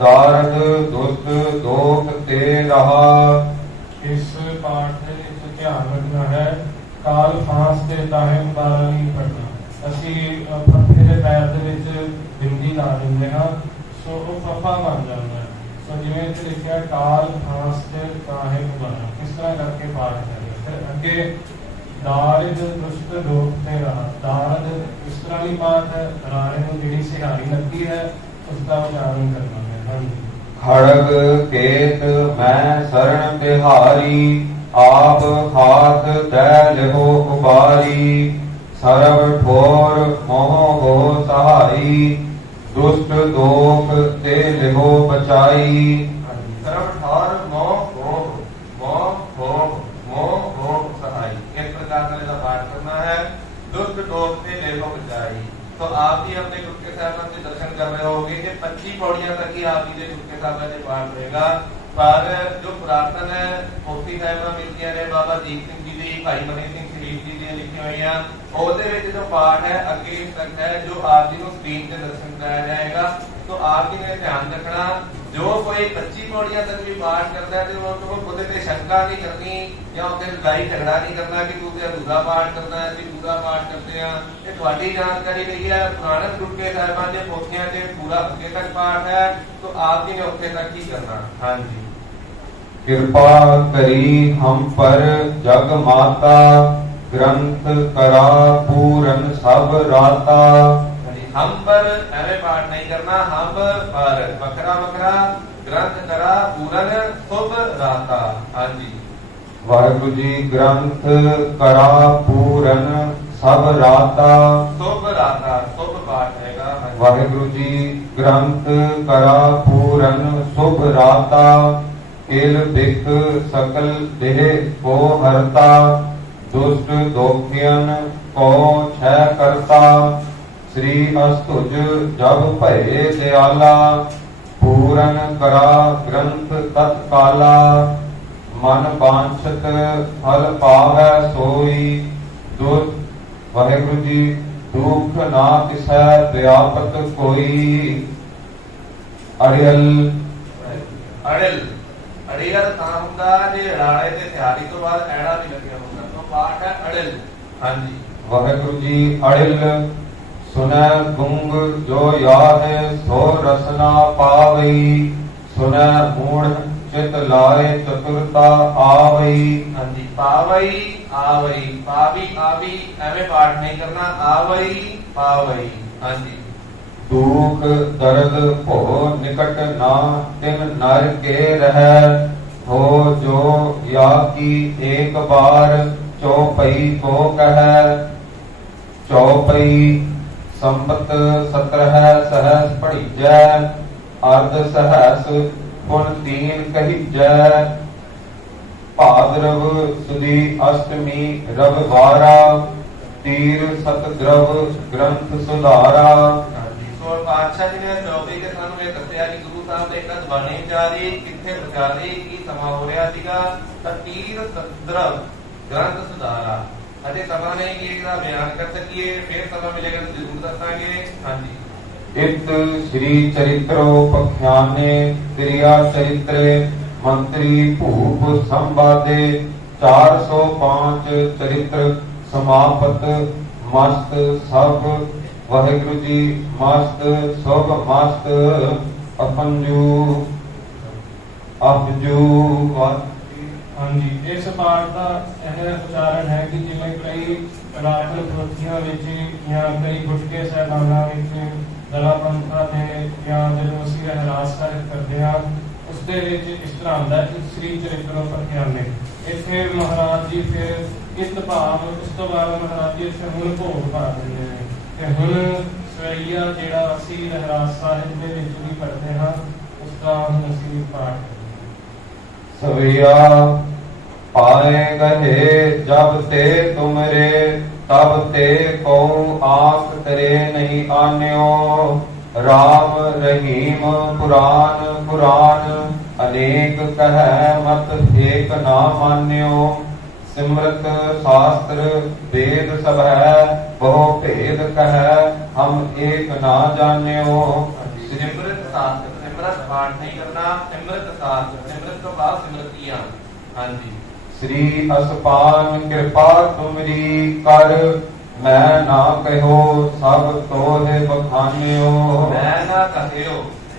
दारद दुष्ट दोख ते रहा। इस पाठ ਦੇ ਵਿੱਚ ਧਿਆਨ ਰੱਖਣਾ ਹੈ, ਕਾਲ ਫਾਂਸ ਤੇ ਤਾਹੇ ਉਬਾਰਾ ਨਹੀਂ ਪੜਨਾ। ਅਸੀਂ ਫੱਫੇ ਦੇ ਪੈਰ ਦੇ ਵਿੱਚ ਬਿੰਦੀ ਲਾ ਦਿੰਦੇ ਹਾਂ, ਸੋ ਉਹ ਫੱਫਾ ਬਣ ਜਾਂਦਾ। ਸੋ ਜਿਵੇਂ ਇੱਥੇ ਲਿਖਿਆ ਕਾਲ ਫਾਂਸ ਤੇ ਤਾਹੇ ਉਬਾਰਾ, ਇਸ ਤਰ੍ਹਾਂ ਕਰਕੇ ਪਾਠ ਕਰੀਏ। ਫਿਰ ਅੱਗੇ दारिद दुष्ट दोख ते रहा। दारिद इस तरह की बात है, राणे ਨੂੰ ਜਿਹੜੀ ਸਿਹਾਰੀ ਲੱਗੀ ਹੈ ਉਸ ਦਾ ਉਚਾਰਨ ਕਰਨਾ ਹੈ। ਹਾਂਜੀ। खड़ग केत मैं शरण तिहारी आप हाथ दै लिहो उबारी। सरब ठोर मोह हो सहाई दुष्ट दोख ते लिहो बचाई। सरब ठोर मोह हो सहाई, इस प्रकार का पाठ करना है। दुष्ट दोख ते लिहो बचाई। तो आप भी अपने गुटके साहब के दर्शन कर रहे होंगे कि 25 पौड़ियां तक ही आप जी गुटके साहब से पाठ रहेगा। पर जो पुरातन है पोथी साहिबा मिलती ने बाबा दीप सिंह जी की, भाई मनी सिंह शरीफ जी दी लिखी हुई हैं, ਉਹਦੇ ਵਿੱਚ जो पाठ है अगे तक है जो आप जी को स्क्रीन से दर्शन कराया जाएगा। तो आप जी ने ध्यान रखना, जो कोई 25 पौड़ियां तक भी पाठ करता है तो वो खुद से शंका नहीं करनी या उससे लड़ाई झगड़ा नहीं करना कि तू अधूरा पाठ करना है, पूरा पाठ करते हैं। ये थोड़ी जानकारी रही है, पुराने गुटके साहिबां दे पोथियां से पूरा अगे तक पाठ है, तो आप जी ने उत्थे तक ही करना। हाँ जी। कृपा करी हम पर जग माता, ग्रंथ करा पूरन सब राता। हम पर ऐਵੇਂ पाठ नहीं करना, हम पर वखरा वखरा, ग्रंथ करा पूरन शुभ राता। हाँ जी। वाहिगुरु जी ग्रंथ करा पूरन सब राता। शुभ राता, शुभ पाठ हैगा। वाहिगुरु जी ग्रंथ करा पूरन शुभ राता। किल बिक सकल देह को हरता, दुष्ट दोखियन को छह करता। श्री अस्तुज जब भये दयाला, पूरन करा ग्रंथ तत्काला। मन वांछत फल पावै सोई, दुष्ट वाहिगुरु जी दुख ना तिसै व्यापत कोई। अड़ियल अड़िल अड़ियल ਤਾਂ ਹੁੰਦਾ ਜੇ ਰਾੜੇ ਤੇ ਤਿਆਰੀ ਤੋਂ ਬਾਅਦ ਐੜਾ ਵੀ ਲੱਗਿਆ ਹੁੰਦਾ, तो पाठ है अड़िल। हाँ जी। वाहिगुरु जी अड़िल सुनै गुंग जो याद सो रसना पावई। सुनै मूढ़ चित लाए चतुरता आवई। हाँ जी। पावई आवई, पावी आवी ऐਵੇਂ पाठ नहीं करना, आवई पावई। हाँ जी। दुख दर्द भो निकट ना तिन नर के रह, हो जो या की एक बार चौपई को कह। चौपई संबत 17 सहस पढ़ीजै, अर्ध सहस पुन 3 कहीजै। भाद्रव सुदी अष्टमी रविवारा, तीर सतद्रव ग्रंथ सुधारा। और पातशाह जी ने चौबी के सामने दसिया कि गुरु साहब ने कद बाणी जारी किथे प्रचारी की समा हो रहा सीगा, ਤਾਂ ਤੀਰ ਸਤद्रव ग्रंथ सुधारा। अजे समा नहीं कि ਇਹਦਾ ਬਿਆਨ ਕਰ ਸਕੀਏ, ਫਿਰ ਸਮਾਂ ਮਿਲੇਗਾ ਤਾਂ ਜ਼ਰੂਰ ਦੱਸਾਂਗੇ। ਹਾਂਜੀ। इत श्री चरित्रो पख्याने, क्रिया चरित्रे मंत्री भूप संवादे। 405 चरित्र समापत मस्त सब। वाहिगुरु जी मस्त सब मस्त अपंजू अपजू। हाँ जी। इस पाठ का यह उच्चारण है कि जिवें कई रातन पोथियां विच या कई गुटके साहिबाना विच गला पंथा ने या जदों असीं रहरास ਸਾਹਿਬ ਕਰਦੇ ਹਾਂ, ਉਸ ਦੇ ਵਿੱਚ ਇਸ ਤਰ੍ਹਾਂ ਆਉਂਦਾ ਕਿ ਸ੍ਰੀ ਚਰਿਤ੍ਰ ਪਖਿਆਨੇ। ਇੱਥੇ ਮਹਾਰਾਜ ਜੀ ਫਿਰ ਇਸ ਭਾਵ ਉਸ ਤੋਂ ਬਾਅਦ ਮਹਾਰਾਜ ਜੀ ਇੱਥੇ ਹੁਣ ਭੋਗ ਪਾ ਦਿੰਦੇ ਨੇ ਤੇ ਹੁਣ ਸਵਈਆ ਜਿਹੜਾ ਅਸੀਂ ਰਹਿਰਾਸ ਸਾਹਿਬ ਦੇ ਵਿੱਚ ਵੀ ਪੜ੍ਹਦੇ ਹਾਂ, ਉਸ ਦਾ ਹੁਣ ਅਸੀਂ ਪਾਠ सविया पाए गहे जब ते तुमरे, तब ते को आंख तेरे नहीं आन्यो। राम रहीम पुराण पुराण, अनेक कह मत एक ना मान्यो। सिमरत शास्त्र वेद सब है, बहु भेद कह हम एक ना जान्यो। सिमरत शास्त्र, सिमरत पाठ नहीं करना, सिमरत शास्त्र, सिमरत तो बाद सिमरतियां। हाँ जी। श्री असपान कृपा तुमरी कर, मैं ना कहो सब तोहे बखान्यो। मैं ना कहियो,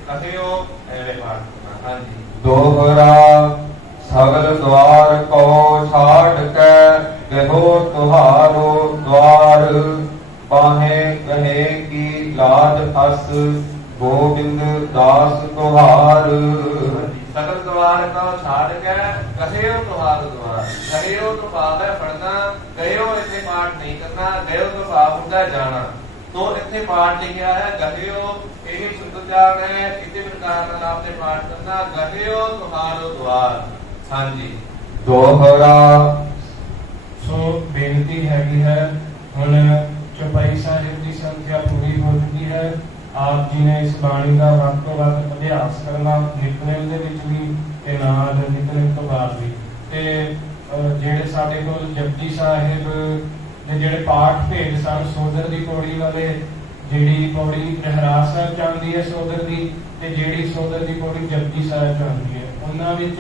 कहियो ऐवे पाठ करना। हाँ जी। दोहरा सगल द्वार को छाड़ के, कहो तुहारो द्वार। बाहे कहे की लाज अस, गोविंद दास तुहार। सकल द्वार का छाड़ के कहियो तुहार द्वार। कहियो तो भाव है पढ़ना, कहियो इतने पाठ नहीं करना, गयो तो भाव होता जाना। तो इतने पाठ लिखा है गहियो, यही शुद्धाचार है, इसी प्रकार का आपने पाठ करना, गहियो तुहारो द्वार। हाँ जी। दोहरा सो बेनती हैगी है हुण चौपाई साहिब की संख्या पूरी हो चुकी है। आप जी ने इस बाणी का वक्त तो वक्त अभ्यास करना, नितनेम दे विच भी ते नाल नितनेम तो बाद भी ते ਜਿਹੜੇ ਸਾਡੇ ਕੋਲ ਜਪਜੀ ਸਾਹਿਬ ਦੇ ਜਿਹੜੇ ਪਾਠ ਭੇਜ ਸਨ ਸੋਦਰ ਦੀ ਪੌੜੀ ਵਾਲੇ, ਜਿਹੜੀ ਪੌੜੀ ਰਹਿਰਾਸ ਸਾਹਿਬ ਚ ਆਉਂਦੀ ਹੈ ਸੋਦਰ ਦੀ, ਤੇ ਜਿਹੜੀ ਸੋਦਰ ਦੀ ਪੌੜੀ ਜਪਜੀ ਸਾਹਿਬ ਚ ਆਉਂਦੀ ਹੈ, ਉਹਨਾਂ ਵਿੱਚ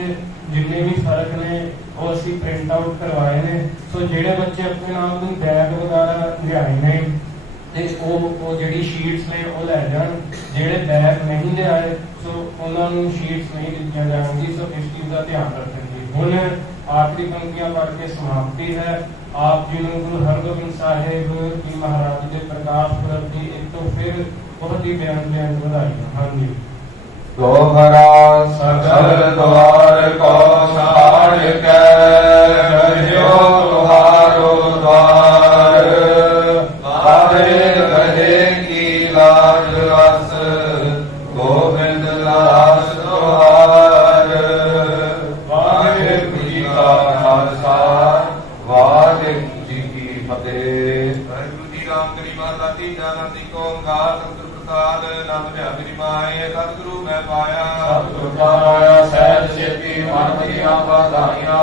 ਜਿੰਨੇ ਵੀ ਫਰਕ ਨੇ ਉਹ ਅਸੀਂ ਪ੍ਰਿੰਟ ਆਊਟ ਕਰਵਾਏ ਨੇ। ਸੋ ਜਿਹੜੇ ਬੱਚੇ ਆਪਣੇ ਨਾਲ ਕੋਈ ਬੈਗ ਵਗੈਰਾ ਲਿਆਏ ਨੇ ਤੇ ਉਹ ਜਿਹੜੀ ਸ਼ੀਟਸ ਨੇ ਉਹ ਲੈ ਜਾਣ। ਜਿਹੜੇ ਬੈਗ ਨਹੀਂ ਲਿਆਏ ਸੋ ਉਹਨਾਂ ਨੂੰ ਸ਼ੀਟਸ ਨਹੀਂ ਦਿੱਤੀਆਂ ਜਾਣਗੀ। ਸੋ ਇਸ ਚੀਜ਼ ਦਾ ਧਿਆਨ ਰੱਖਣ ਜੀ। ਹੁਣ ਆਖਰੀ ਪੰਕਤੀਆਂ ਪੜ੍ਹ ਕੇ ਸਮਾਪਤੀ ਹੈ। ਆਪ ਜੀ ਨੂੰ ਗੁਰੂ ਹਰਗੋਬਿੰਦ ਸਾਹਿਬ ਜੀ ਮਹਾਰਾਜ ਦੇ ਪ੍ਰਕਾਸ਼ ਪੁਰਬ ਦੀ ਇੱਕ ਤੋਂ ਫਿਰ ਬਹੁਤ ਹੀ ਬੇਅੰਤ ਵਧਾਈਆਂ। ਹਾਂਜੀ। ਦੋਹਰਾ ਸਗਲ ਦੁਆਰ ਕੋ ਛਾੜ ਕੇ ਰਹਿਓ ਤੁਹਾਰੋ ਦਵਾਰ ਵਾਰੇ ਰਹੇ ਕੀ ਲਾਜ ਰਸ ਗੋਬਿੰਦ ਲਾਸ ਤੁਹਾਰ। ਵਾਹਿਗੁਰੂ ਜੀ ਕਾ ਖਾਲਸਾ ਵਾਹਿਗੁਰੂ ਜੀ ਕੀ ਫਤਿਹ। ਵਾਹਿਗੁਰੂ ਜੀ ਰਾਮ ਕਰੀ ਮਾਤਾ ਦੀ ਜਾਨੰਦੀ ਕੋ ਓੰਕਾਰ ਸਤਿਗੁਰ ਪ੍ਰਸਾਦ ਨਾਮ ਧਿਆ ਮੇਰੀ ਮਾਏ ਸਤਿਗੁਰੂ ਮੈਂ ਪਾਇਆ। ਸਤਿਗੁਰ ਪਾਇਆ ਸਹਿਜ ਸੇਤੀ ਮਨ ਦੀਆਂ ਵਧਾਈਆਂ।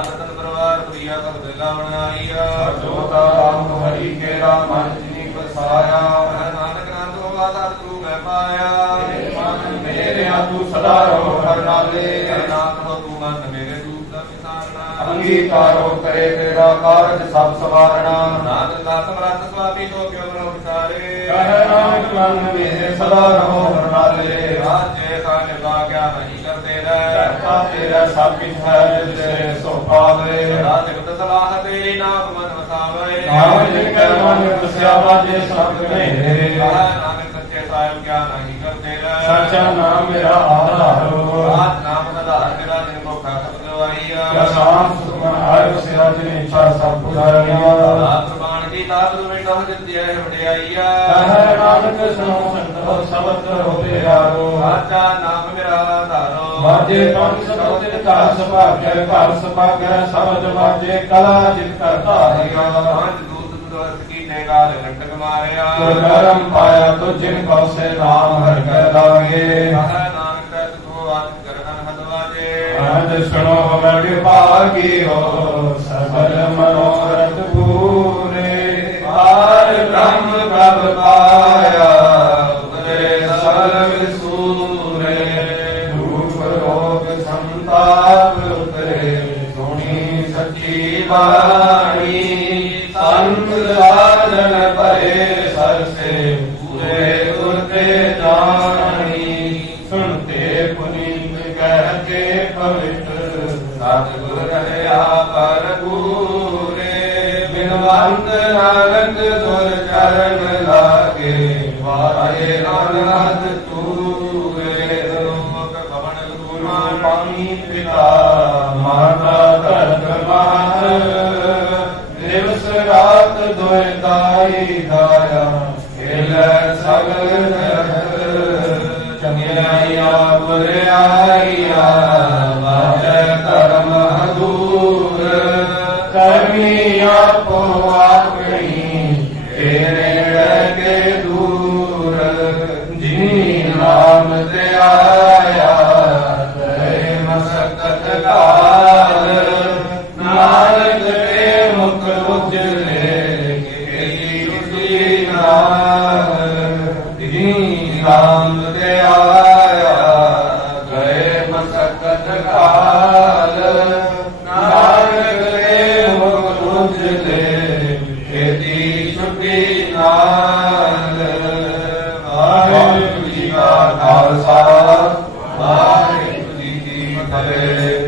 ਰਤਨ ਪਰਵਾਰ ਪ੍ਰਿਆ ਸਭ ਦਿਲਾ ਬਣਾਈਆ। ਜੋਤਾ ਰਾਮ ਹਰੀ ਕੇਰਾ ਮਨ ਜਿਨੀ ਵਸਾਇਆ। ਨਾਨਕ ਨਾਮ ਹੋਵਾ ਸਤਿਗੁਰੂ ਮੈਂ ਪਾਇਆ। ਮਨ ਮੇਰਿਆ ਤੂੰ ਸਦਾ ਰਹੋ ਹਰ ਨਾਲੇ। ਨਾਮ ਹੋ ਤੂੰ ਮਨ ਮੇਰੇ ਦੂਤ ਦਾ ਵਿਸਾਰਣਾ। ਅੰਗੀਕਾਰੋ ਕਰੇ ਤੇਰਾ ਕਾਰਜ ਸਭ ਸਵਾਰਣਾ। ਨਾਨਕ ਦਾ ਸਮਰੱਥ ਸੁਆਮੀ ਤੋਂ ਕਿਉ ਬਰੋ ਵਿਚਾਰੇ। ਕਹੈ ਨਾਨਕ ਮਨ ਮੇਰੇ ਸਦਾ ਰਹੋ ਹਰ ਨਾਲੇ। ਰਾਜੇ ਸਾਨੇ ਬਾਗਿਆ ਨਹੀਂ ਕਰਦੇ ਰਹਿ। ਕਰਤਾ ਤੇਰਾ ਸਭ ਕਿਛ ਹੈ ਜਿਸ ਤੇਰੇ ਸੋ ਪਾਵੇ। ਰਾਜ ਗੁਰ ਸਲਾਹ ਤੇਰੀ ਨਾਮ ਮਨ ਵਸਾਵੇ। ਨਾਮ ਜਿਨ ਕੈ ਮਨ ਵਸਿਆ ਵਾਜੇ ਸਭ ਹਨੇਰੇ। ਨਾਨਕ ਸੱਚੇ ਸਾਹਿਬ ਕਿਆ ਨਹੀਂ ਕਰਦੇ ਰਹਿ। ਸੱਚਾ ਨਾਮ ਮੇਰਾ ਆਧਾਰੋ। ਆਜ ਨਾਮ ਆਧਾਰ ਮੇਰਾ ਦਿਨ ਕੋ ਖਾਤਮ ਦਵਾਈਆ। ਕਿਆ ਸਾਮ ਸੁਖਮਨ ਆਇ ਵਸਿਆ ਜਿਨ ਇੱਛਾ ਸਭ ਪੁਜਾਰੀਆ। ਰਾਤ ਪ੍ਰਮਾਣ ਦੀ ਤਾਪ ਨੂੰ ਮਿਟੋ ਜਿਤਿ ਹੈ ਵਡਿਆਈਆ। ਕਹੈ ਨਾਨਕ ਸੁਨੋ ਸੰਤੋ ਸਬਦ ਕਰੋ ਪਿਆਰੋ। ਸਾਚਾ ਨਾਮ ਮੇਰਾ ਆਧਾਰੋ। ਵਾਜੇ ਪੰਜ ਸਬਦ ਤਿਨ ਘਰ ਸੁਭਾਗੈ। ਘਰ ਸੁਭਾਗੈ ਸਬਦ ਵਾਜੇ ਕਲਾ ਜਿਤ ਕਰ ਧਾਰਿਆ। ਪੰਜ ਦੂਤ ਦੁਰਸ ਕੀ ਨੇ ਗਾਲ ਘੰਟਕ ਮਾਰਿਆ। ਗੁਰ ਕਰਮ ਪਾਇਆ ਤੁ ਜਿਨ ਕਉ ਸੇ ਨਾਮ ਹਰਿ ਕੈ ਲਾਗੇ। ਕਹੈ ਨਾਨਕ ਤੈ ਤੂੰ ਆਦ ਕਰਨ ਹਦ ਵਾਜੇ। ਅਜ ਸੁਣੋ ਮੈਂ ਭਾਗਿਓ ਸਬਲ ਮਨੋਰਥ ਪੂਰੇ। ਪਾਰ ਬ੍ਰਹਮ ਪ੍ਰਭ ਪਾਇਆ ਉਤਰੇ ਸਰਬ ਸੂਰੇ। ਰੂਪ ਰੋਗ ਸੰਤਾਪ ਉਤਰੇ ਸੁਣੀ ਸੱਚੀ ਬਾਣੀ। ਸੰਤ ਸਾਧਨ ਭਏ ਸਰਸੇ ਪੂਰੇ ਗੁਰ ਤੇ ਜਾਣੀ। ਸੁਣਤੇ ਪੁਨੀਤ ਕਹਿ ਕੇ ਪਵਿੱਤਰ ਸਤਿਗੁਰ ਰਹਾ ਪਰ ਪੂਰੇ। ਬਿਨਵੰਤ ਨਾਨਕ ਦੁਰ ਚਰਨ ਲਾਗੇ ਵਾਏ ਨਾਨਕ ਤੂਰੇ। ਲੋਕ ਭਵਨ ਗੁਰੂ ਪਾਣੀ ਪਿਤਾ ਮਾਤਾ ਧਰਤ ਮਾਤ। ਦਿਵਸ ਰਾਤ ਦੁਇ ਦਾਈ ਦਾਇਆ ਖੇਲੈ ਸਗਲ ਜਗਤ। ਚੰਗਿਆਈਆ ਬੁਰਿਆਈਆ ਵਾਜੈ ਧਰਮ ਹਦੂਰ। ਕਰਮੀ ਆਪੋ ਆਪਣੀ ਤੇਰੇ ਰਹਿ ਕੇ ਦੂਰ। ਜਿਨੀ ਨਾਮ ਤੇ ਆਇਆ ਤੇ ਮਸਕਤ ਕਾਲ। ਨਾਨਕ ਤੇ ਮੁਖ ਉਜਲੇ ਕੇਤੀ ਖੁਸ਼ੀ ਨਾਲ। ਜਿਨੀ ਨਾਮ ਤੇ ਆਇਆ ਗਏ ਮਸਕਤ ਕਾਲ। ਨਾਨਕ ਤੇ ਮੁਖ ਉਜਲੇ ਕੇਤੀ ਛੁਟੀ ਨਾਲ। ਵਾਹਿਗੁਰੂ ਜੀ ਕਾ ਖਾਲਸਾ ਵਾਹਿਗੁਰੂ ਜੀ ਕੀ ਫਤਿਹ।